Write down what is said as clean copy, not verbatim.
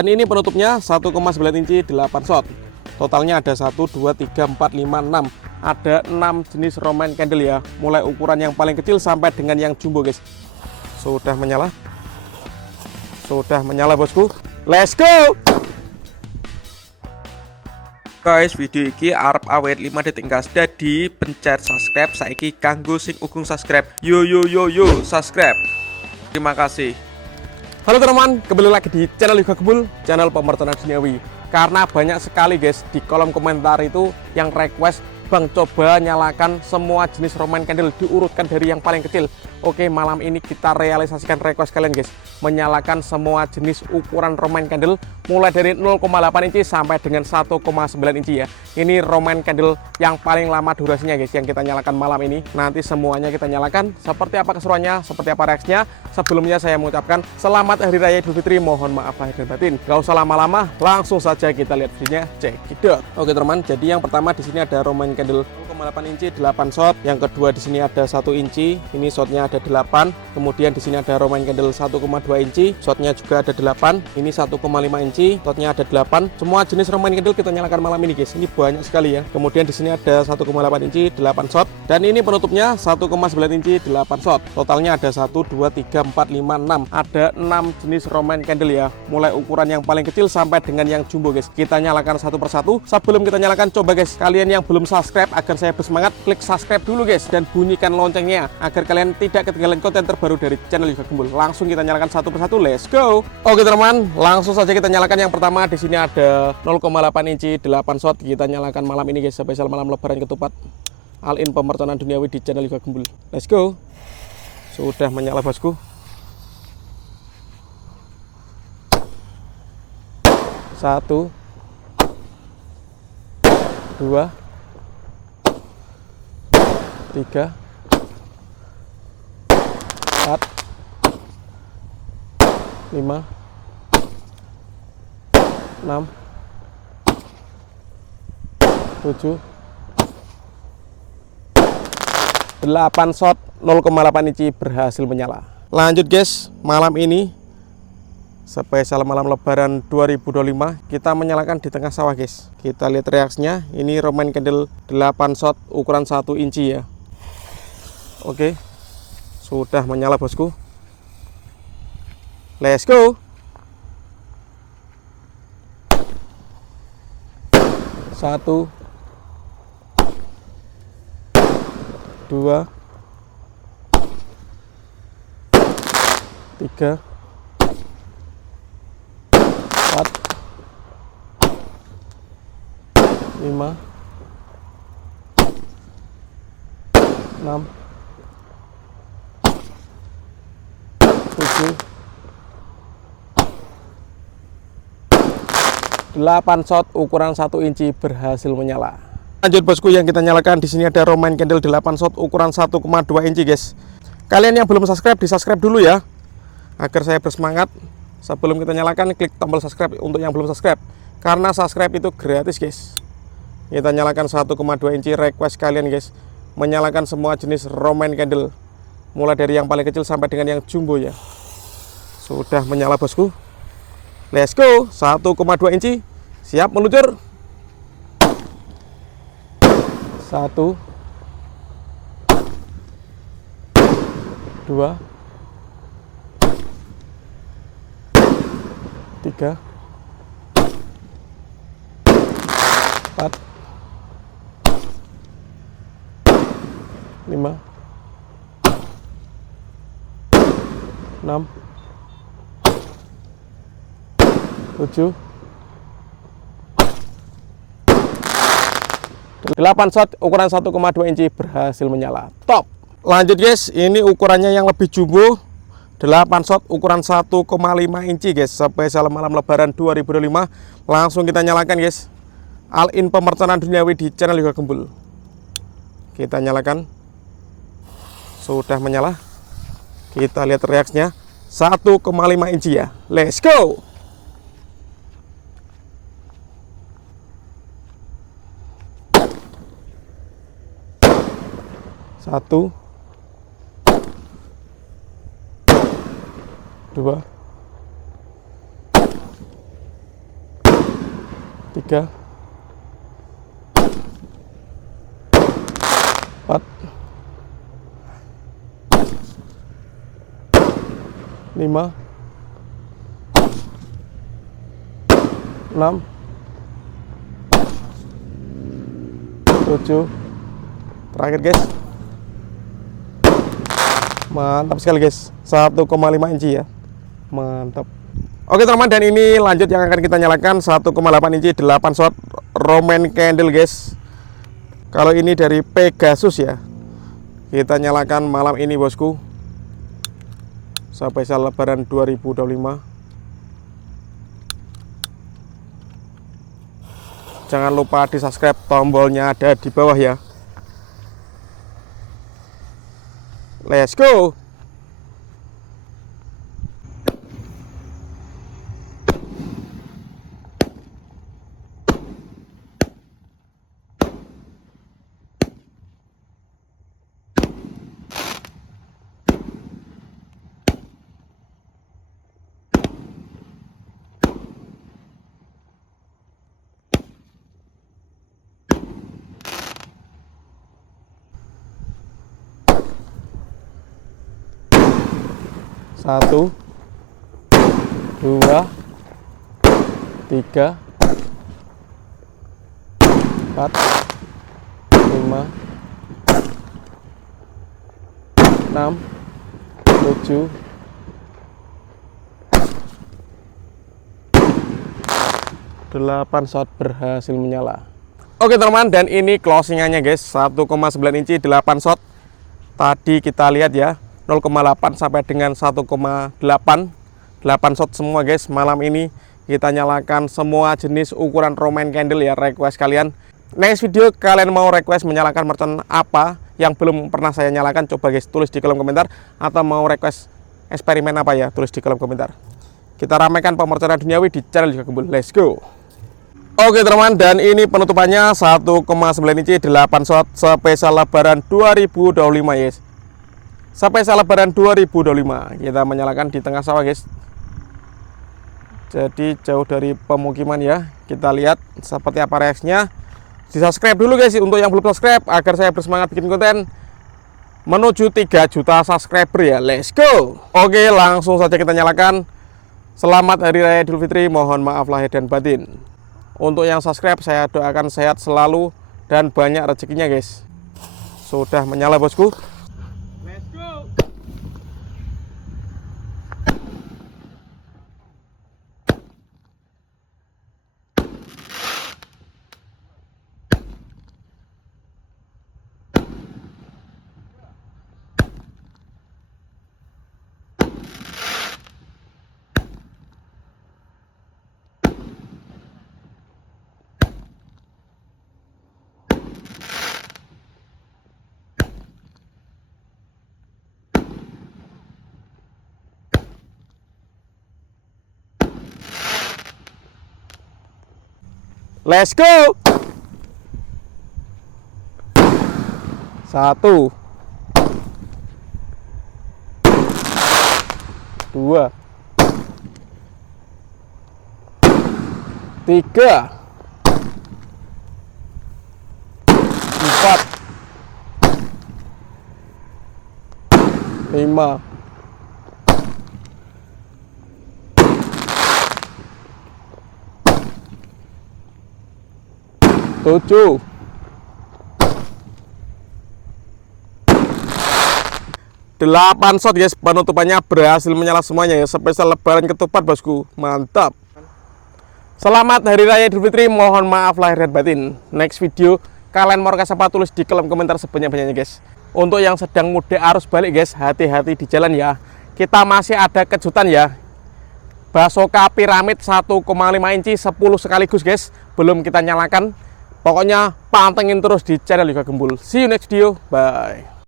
Dan ini penutupnya 1,9 inci 8 shot. Totalnya ada 1, 2, 3, 4, 5, 6. Ada 6 jenis Roman candle ya. Mulai ukuran yang paling kecil sampai dengan yang jumbo guys. Sudah menyala. Sudah menyala bosku. Let's go. Guys, video ini arep awet 5 detik gas. Jadi pencet subscribe saiki kanggo sing ugung subscribe. Yo subscribe. Terima kasih. Halo teman-teman, kembali lagi di channel Yoga Gembul, channel pemertanan duniawi. Karena banyak sekali guys di kolom komentar itu yang request, Bang coba nyalakan semua jenis Roman candle, diurutkan dari yang paling kecil. Oke, malam ini kita realisasikan request kalian guys, menyalakan semua jenis ukuran Roman candle mulai dari 0,8 inci sampai dengan 1,9 inci ya. Ini Roman candle yang paling lama durasinya guys, yang kita nyalakan malam ini. Nanti semuanya kita nyalakan, seperti apa keseruannya, seperti apa reaksinya. Sebelumnya saya mengucapkan selamat Hari Raya Idul Fitri, mohon maaf lahir dan batin. Gak usah lama-lama, langsung saja kita lihat videonya, check it out. Oke teman, jadi yang pertama di sini ada Roman candle 0,8 inci 8 shot. Yang kedua di sini ada 1 inci, ini shotnya ada 8. Kemudian di sini ada Roman candle 1,2 inci, shotnya juga ada 8. Ini 1,5 inci, shotnya ada 8. Semua jenis Roman candle kita nyalakan malam ini guys. Ini banyak sekali ya. Kemudian di sini ada 1,8 inci 8 shot, dan ini penutupnya 1,9 inci 8 shot. Totalnya ada 1, 2, 3, 4, 5, 6. Ada 6 jenis Roman candle ya. Mulai ukuran yang paling kecil sampai dengan yang jumbo guys. Kita nyalakan satu persatu. Sebelum kita nyalakan, coba guys, kalian yang belum subscribe, agar saya bersemangat, klik subscribe dulu guys, dan bunyikan loncengnya agar kalian tidak ketinggalan konten terbaru dari channel Yoga Gembul. Langsung kita nyalakan satu persatu, let's go. Oke teman, langsung saja kita nyalakan. Yang pertama di sini ada 0,8 inci 8 shot. Kita nyalakan malam ini guys, spesial malam lebaran ketupat, all in pemertanan duniawi di channel Yoga Gembul. Let's go. Sudah menyala bosku. 1, 2, 3, 4, 5, 6, 7, 8 shot 0,8 inci berhasil menyala. Lanjut guys, malam ini spesial malam lebaran 2025, kita menyalakan di tengah sawah guys. Kita lihat reaksinya. Ini Roman candle 8 shot ukuran 1 inci ya. Oke, sudah menyala bosku. Let's go. 1, 2, 3, 4, 5, 6, 7, 8 shot ukuran 1 inci berhasil menyala. Lanjut bosku, yang kita nyalakan di sini ada Roman candle 8 shot ukuran 1,2 inci guys. Kalian yang belum subscribe, di subscribe dulu ya, agar saya bersemangat. Sebelum kita nyalakan, klik tombol subscribe untuk yang belum subscribe, karena subscribe itu gratis guys. Kita nyalakan 1,2 inci, request kalian guys, menyalakan semua jenis Roman candle mulai dari yang paling kecil sampai dengan yang jumbo ya. Sudah menyala bosku. Let's go. 1,2 inci, siap meluncur. 1, 2, 3, 4, 5, 6, 7, 8 shot ukuran 1,2 inci berhasil menyala. Top. Lanjut guys, ini ukurannya yang lebih jumbo, 8 shot ukuran 1,5 inci guys, spesial malam lebaran 2025. Langsung kita nyalakan guys, all in pemertanan duniawi di channel Yoga Gembul. Kita nyalakan. Sudah menyala. Kita lihat reaksinya. 1,5 inci ya. Let's go. 1, 2, 3, 4, 5, 6, 7. Terakhir guys. Mantap sekali guys, 1,5 inci ya. Mantap. Oke teman-teman, dan ini lanjut yang akan kita nyalakan 1,8 inci 8 shot Roman candle guys. Kalau ini dari Pegasus ya. Kita nyalakan malam ini bosku. Spesial lebaran 2025. Jangan lupa di subscribe, tombolnya ada di bawah ya. Let's go. Satu, 2, 3, 4, 5, 6, 7, 8 shot berhasil menyala. Oke teman-teman, dan ini closingannya guys, 1,9 inci 8 shot. Tadi kita lihat ya, 0,8 sampai dengan 1,8 8 shot semua guys. Malam ini kita nyalakan semua jenis ukuran Roman candle ya, request kalian. Next video kalian mau request menyalakan merchant apa yang belum pernah saya nyalakan, coba guys tulis di kolom komentar. Atau mau request eksperimen apa ya, tulis di kolom komentar. Kita ramaikan pemerchantan duniawi di channel Juga Gembul. Let's go. Oke teman, dan ini penutupannya 1,9 inci 8 shot spesial lebaran 2025 guys. Spesial lebaran 2025. Kita menyalakan di tengah sawah guys. Jadi jauh dari pemukiman ya. Kita lihat seperti apa reaksinya. Di subscribe dulu guys untuk yang belum subscribe, agar saya bersemangat bikin konten menuju 3 juta subscriber ya. Let's go. Oke, langsung saja kita nyalakan. Selamat Hari Raya Idul Fitri, mohon maaf lahir dan batin. Untuk yang subscribe saya doakan sehat selalu dan banyak rezekinya guys. Sudah menyala bosku. Let's go. 1, 2, 3, 4, 5, 7, 8 shot guys. Penutupannya berhasil menyala semuanya ya. Spesial lebaran ketupat bosku. Mantap. Selamat Hari Raya Idul Fitri, mohon maaf lahir dan batin. Next video kalian mau request apa, tulis di kolom komentar sebanyak-banyaknya guys. Untuk yang sedang mudik arus balik guys, hati-hati di jalan ya. Kita masih ada kejutan ya. Basoka piramid 1,5 inci 10 sekaligus guys. Belum kita nyalakan. Pokoknya pantengin terus di channel Juga Gembul. See you next video. Bye.